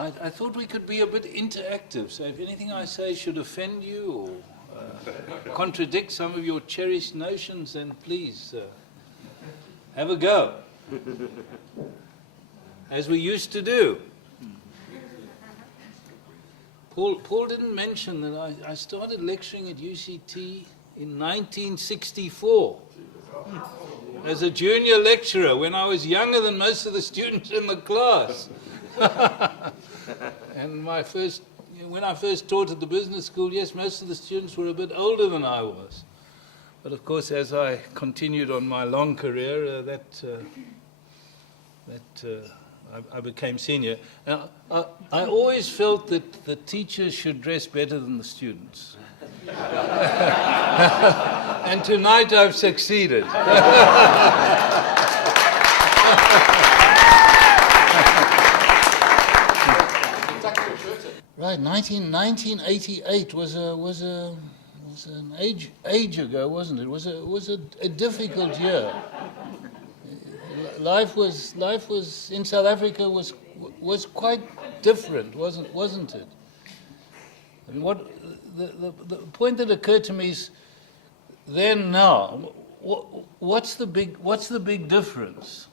I thought we could be a bit interactive, so if anything I say should offend you or contradict some of your cherished notions, then please have a go, as we used to do. Paul didn't mention that I started lecturing at UCT in 1964 as a junior lecturer when I was younger than most of the students in the class. And when I first taught at the business school, yes, most of the students were a bit older than I was. But of course, as I continued on my long career, I became senior. And I always felt that the teachers should dress better than the students. And tonight I've succeeded. Right, 1988 was an age ago, wasn't it? It was a difficult year. Life was in South Africa was quite different, wasn't it? I mean, what the point that occurred to me is, then now, what's the big difference?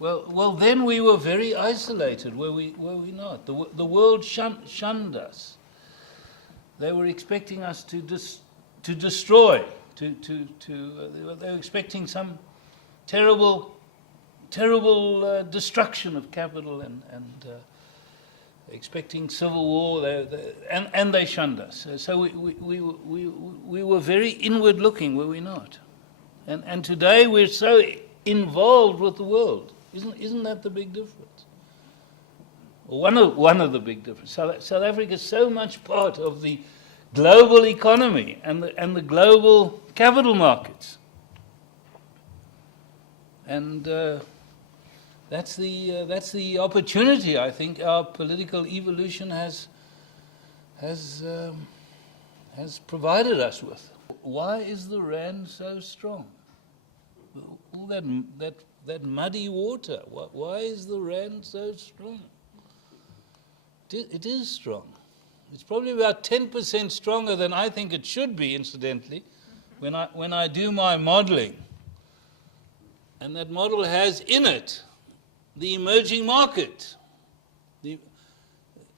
Well, then we were very isolated, were we not? The world shunned us. They were expecting us to destroy, they were expecting some terrible destruction of capital and expecting civil war, and they shunned us. So we were very inward looking, were we not? And today we're so involved with the world. Isn't that the big difference? One of the big differences. South Africa is so much part of the global economy and the global capital markets, and that's the opportunity I think our political evolution has provided us with. Why is the rand so strong? All that muddy water. Why is the rand so strong? It is strong. It's probably about 10% stronger than I think it should be, incidentally, when I do my modeling. And that model has in it the emerging market. The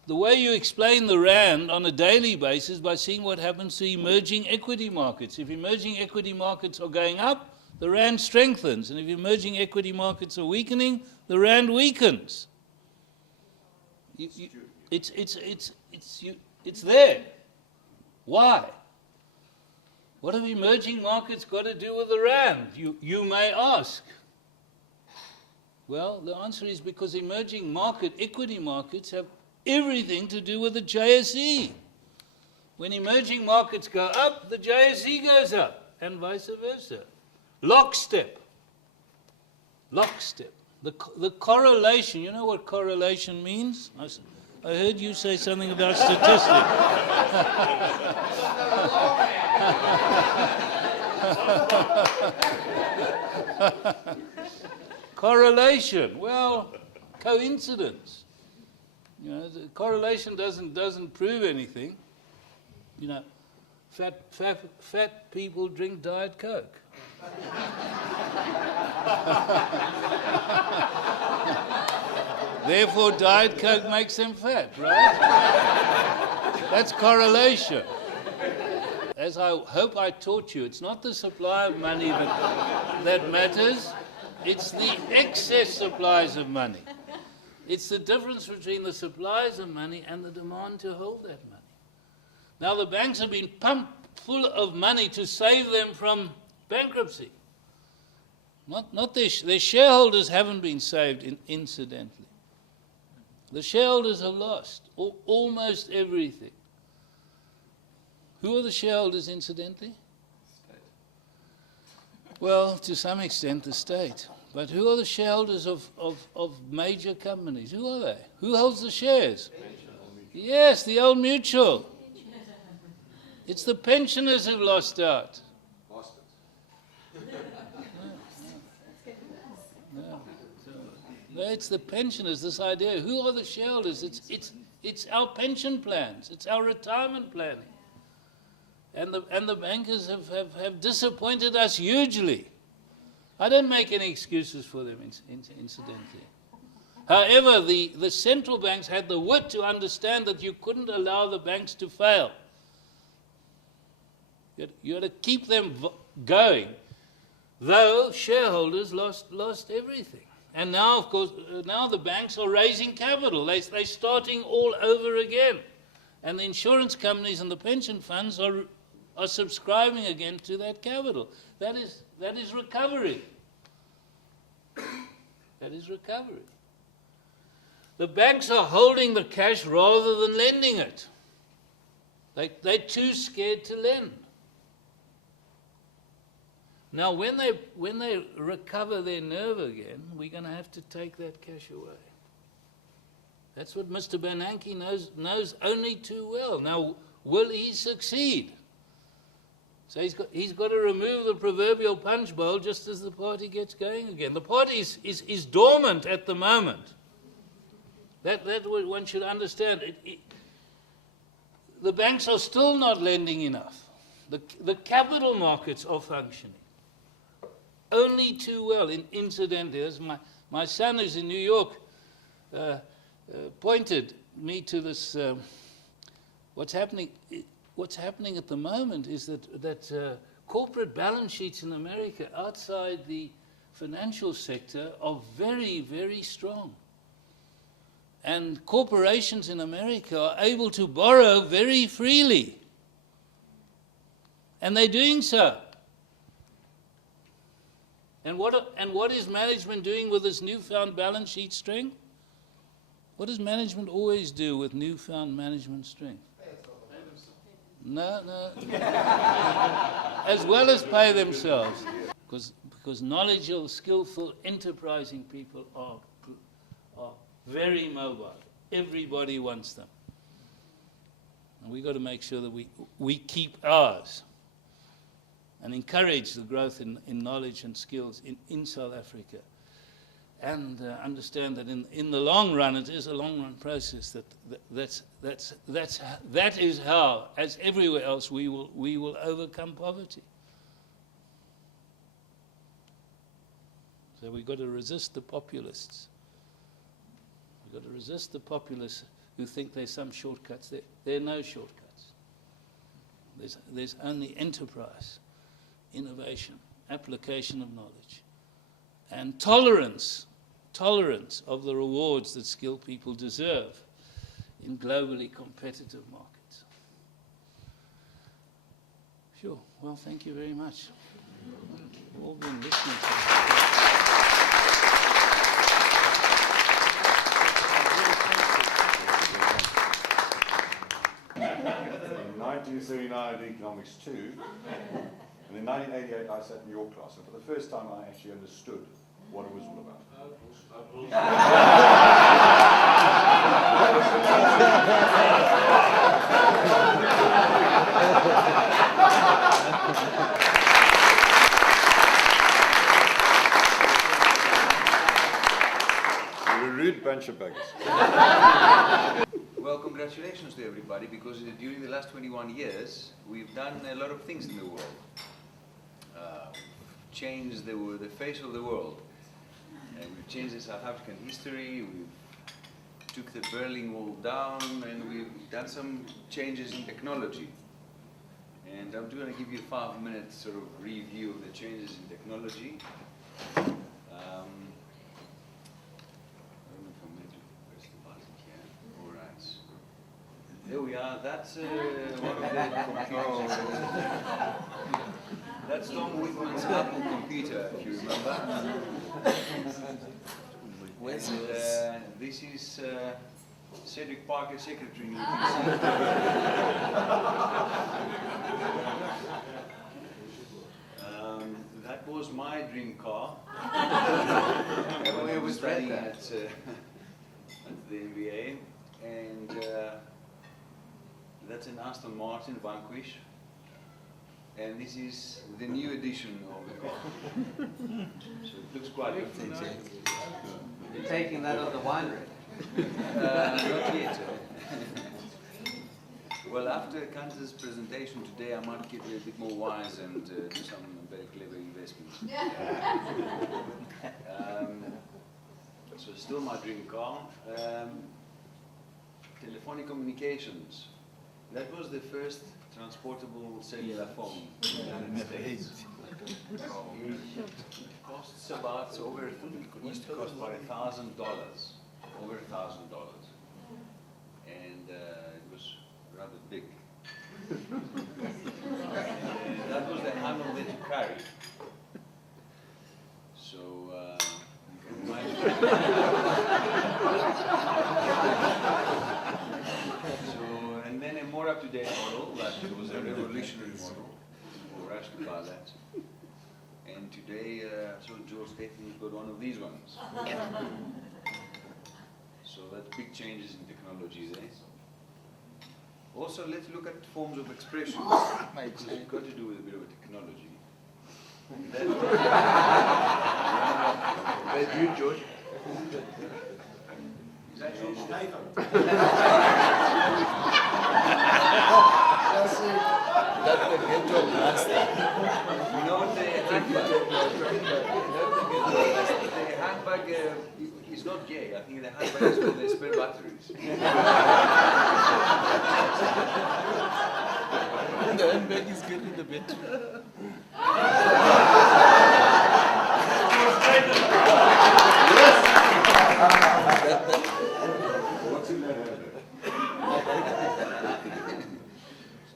way you explain the rand on a daily basis by seeing what happens to emerging equity markets. If emerging equity markets are going up, the rand strengthens, and if emerging equity markets are weakening, the rand weakens. It's there. Why? What have emerging markets got to do with the rand? You may ask. Well, the answer is because emerging equity markets have everything to do with the JSE. When emerging markets go up, the JSE goes up, and vice versa. Lockstep. The correlation, you know what correlation means? I heard you say something about statistics. Correlation, well, coincidence. You know, the correlation doesn't prove anything. You know, fat people drink Diet Coke. Therefore, Diet Coke makes them fat, right? That's correlation. As I hope I taught you, it's not the supply of money that matters, it's the excess supplies of money. It's the difference between the supplies of money and the demand to hold that money. Now, the banks have been pumped full of money to save them from bankruptcy. Not their shareholders haven't been saved, incidentally. The shareholders have lost almost everything. Who are the shareholders, incidentally? State. Well, to some extent, the state. But who are the shareholders of major companies? Who are they? Who holds the shares? Yes, the Old Mutual. It's the pensioners who've lost out. No, it's the pensioners, this idea. Who are the shareholders? It's our pension plans. It's our retirement planning. And the bankers have disappointed us hugely. I don't make any excuses for them, incidentally. However, the central banks had the wit to understand that you couldn't allow the banks to fail. You had to keep them going, though shareholders lost everything. And now, of course, now the banks are raising capital. They're starting all over again. And the insurance companies and the pension funds are subscribing again to that capital. That is recovery. That is recovery. The banks are holding the cash rather than lending it. They're too scared to lend. Now, when they recover their nerve again, we're going to have to take that cash away. That's what Mr. Bernanke knows only too well. Now, will he succeed? So he's got to remove the proverbial punch bowl just as the party gets going again. The party is dormant at the moment. That one should understand. The banks are still not lending enough. The capital markets are functioning only too well. Incidentally, as my son who's in New York pointed me to this. What's happening at the moment is that corporate balance sheets in America outside the financial sector are very, very strong. And corporations in America are able to borrow very freely. And they're doing so. And what is management doing with this newfound balance sheet strength? What does management always do with newfound management strength? No. As well as pay themselves. Because knowledgeable, skillful, enterprising people are very mobile. Everybody wants them. And we've got to make sure that we keep ours and encourage the growth in knowledge and skills in South Africa. And understand that in the long run, it is a long run process. That is how, as everywhere else, we will overcome poverty. So we've got to resist the populists. We've got to resist the populists who think there's some shortcuts. There are no shortcuts. There's only enterprise, innovation, application of knowledge, and tolerance of the rewards that skilled people deserve in globally competitive markets. Sure. Well, thank you very much. You've all been listening to me. In 1939 I did Economics 2, and in 1988 I sat in your class, and for the first time I actually understood what it was all about. You're a rude bunch of buggers. Well, congratulations to everybody, because during the last 21 years, we've done a lot of things in the world. Changed the face of the world. We've changed the South African history, we took the Berlin Wall down, and we've done some changes in technology. And I'm going to give you a 5-minute sort of review of the changes in technology. I don't know if I'm going to press the button here. All right. There we are. That's one of the computers. That's Tom Whitman's Apple computer, if you remember. And this is Cedric Parker's secretary. You can see. That was my dream car. I was studying at the MBA, and that's an Aston Martin Vanquish. And this is the new edition of the car. So it looks quite different. You're taking that on the winery. Not yet. Well, after Kanta's presentation today, I might get a bit more wise and do some very clever investments. So still my dream car. Telephonic communications. That was the first transportable cellular phone in the United States. It costs about over, it used to cost about $1,000, over $1,000. And it was rather big. And that was the handle that you carried. So you can imagine. So, and then a more up-to-date model, that was a revolutionary model. People rushed to buy that. And today, so George Statham's got one of these ones. So that's big changes in technology there. Also, let's look at forms of expression. Because it's got to do with a bit of technology. Where's you, George? Is that your That's the ghetto master. You know the handbag? The handbag is not gay. I think the handbag is called the spare batteries. The handbag is good in the bedroom. What's in that handbag?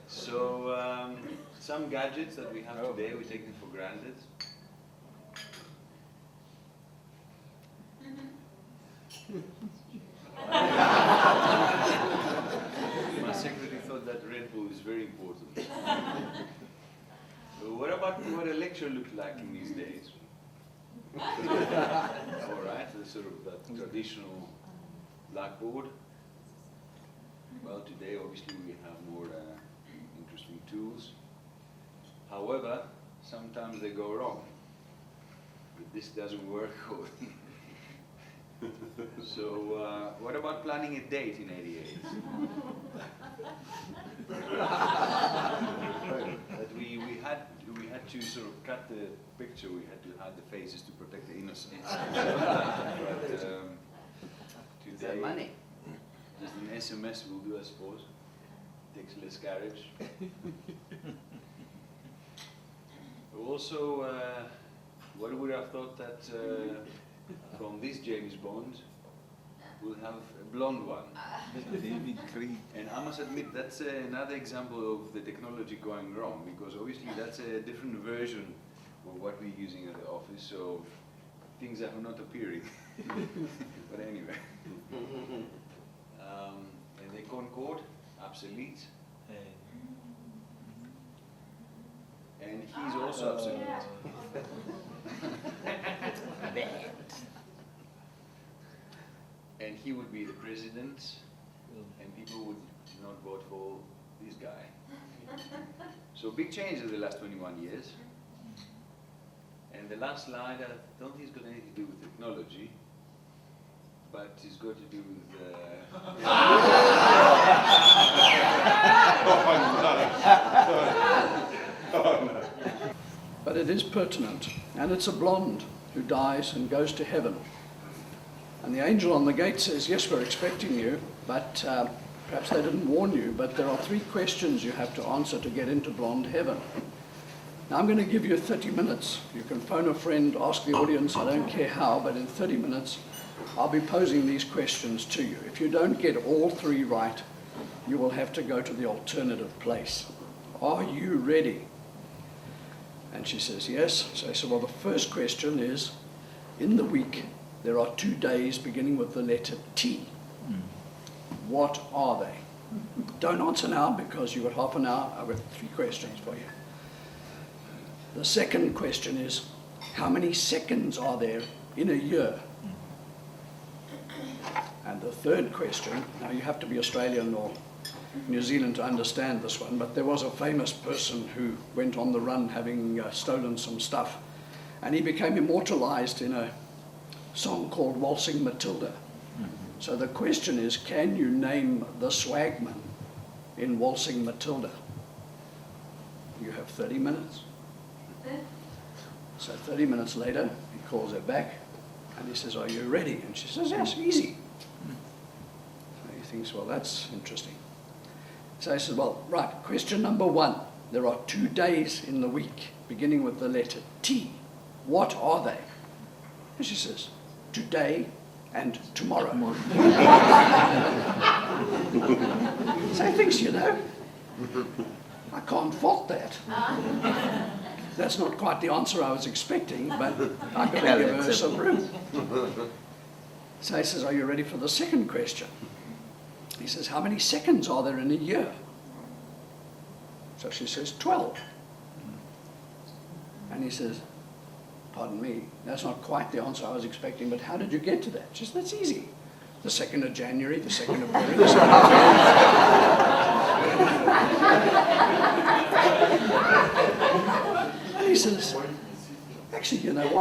So, some gadgets that we have today, we take them for granted. My secretary thought that Red Bull is very important. So what about what a lecture looked like in these days? All right, the sort of that traditional blackboard. Well, today obviously we have more interesting tools. However, sometimes they go wrong. If this doesn't work, so what about planning a date in '88? That we had to sort of cut the picture. We had to hide the faces to protect the innocent. But today, Money. just an SMS will do, I suppose. Takes less carriage. Also, what would I have thought that from this James Bond, we'll have a blonde one. David Creed. And I must admit, that's another example of the technology going wrong, because obviously that's a different version of what we're using at the office, so things are not appearing. But anyway. And the Concorde, obsolete. And he's also obsolete. And he would be the president, and people would not vote for this guy. So big change in the last 21 years. And the last slide, I don't think it's got anything to do with technology, but it's got to do with... But it is pertinent, and it's a blonde who dies and goes to heaven. And the angel on the gate says, yes, we're expecting you, but perhaps they didn't warn you, but there are 3 questions you have to answer to get into blonde heaven. Now I'm going to give you 30 minutes. You can phone a friend, ask the audience, I don't care how, but in 30 minutes I'll be posing these questions to you. If you don't get all 3 right, you will have to go to the alternative place. Are you ready? And she says, yes. So I said, well, the first question is, in the week, there are 2 days beginning with the letter T. What are they? Don't answer now because you've got half an hour. I've got 3 questions for you. The second question is, how many seconds are there in a year? And the third question, now you have to be Australian or New Zealand to understand this one, but there was a famous person who went on the run having stolen some stuff, and he became immortalized in a song called Waltzing Matilda. So the question is, can you name the swagman in Waltzing Matilda? You have 30 minutes. So 30 minutes later, he calls her back and he says, are you ready? And she says, yes, easy. So he thinks, well, that's interesting. So he says, well, right, question number 1. There are 2 days in the week, beginning with the letter T. What are they? And she says, today and tomorrow. So he thinks, you know, I can't fault that. That's not quite the answer I was expecting, but I've got to give her some room. So he says, are you ready for the second question? He says, how many seconds are there in a year? So she says, 12. And he says, pardon me, that's not quite the answer I was expecting, but how did you get to that? She says, that's easy. The 2nd of January, the 2nd of February, the 2nd of January. And he says, actually, you know what?